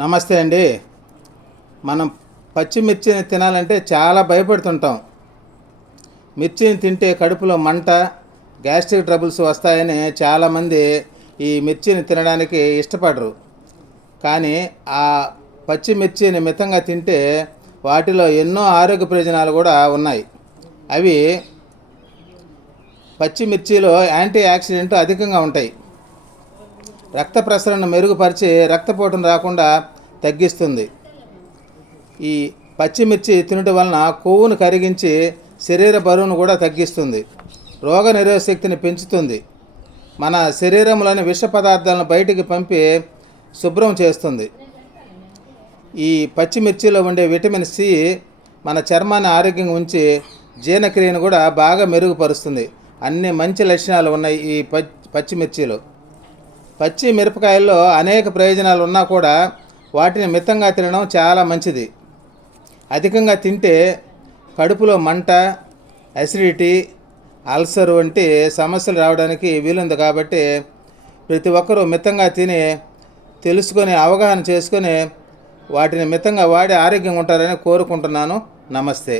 నమస్తే అండి. మనం పచ్చిమిర్చిని తినాలంటే చాలా భయపడుతుంటాం. మిర్చిని తింటే కడుపులో మంట గ్యాస్ట్రిక్ ట్రబుల్స్ వస్తాయని చాలామంది ఈ మిర్చిని తినడానికి ఇష్టపడరు. కానీ ఆ పచ్చిమిర్చిని మితంగా తింటే వాటిలో ఎన్నో ఆరోగ్య ప్రయోజనాలు కూడా ఉన్నాయి. అవి పచ్చిమిర్చిలో యాంటీ ఆక్సిడెంట్ అధికంగా ఉంటాయి. రక్త ప్రసరణ మెరుగుపరిచి రక్తపోటును రాకుండా తగ్గిస్తుంది. ఈ పచ్చిమిర్చి తినటం వలన కొవ్వును కరిగించి శరీర బరువును కూడా తగ్గిస్తుంది. రోగ శక్తిని పెంచుతుంది. మన శరీరంలోని విష పదార్థాలను బయటికి పంపి శుభ్రం చేస్తుంది. ఈ పచ్చిమిర్చిలో ఉండే విటమిన్ సి మన చర్మాన్ని ఆరోగ్యంగా ఉంచి జీర్ణక్రియను కూడా బాగా మెరుగుపరుస్తుంది. అన్ని మంచి లక్షణాలు ఉన్నాయి ఈ పచ్చి పచ్చిమిర్చిలో. పచ్చి మిరపకాయల్లో అనేక ప్రయోజనాలు ఉన్నా కూడా వాటిని మితంగా తినడం చాలా మంచిది. అధికంగా తింటే కడుపులో మంట అసిడిటీ అల్సర్ వంటి సమస్యలు రావడానికి వీలుంది కాబట్టి ప్రతి ఒక్కరూ మితంగా తిని తెలుసుకొని అవగాహన చేసుకొని వాటిని మితంగా వాడి ఆరోగ్యంగా ఉంటారని కోరుకుంటున్నాను. నమస్తే.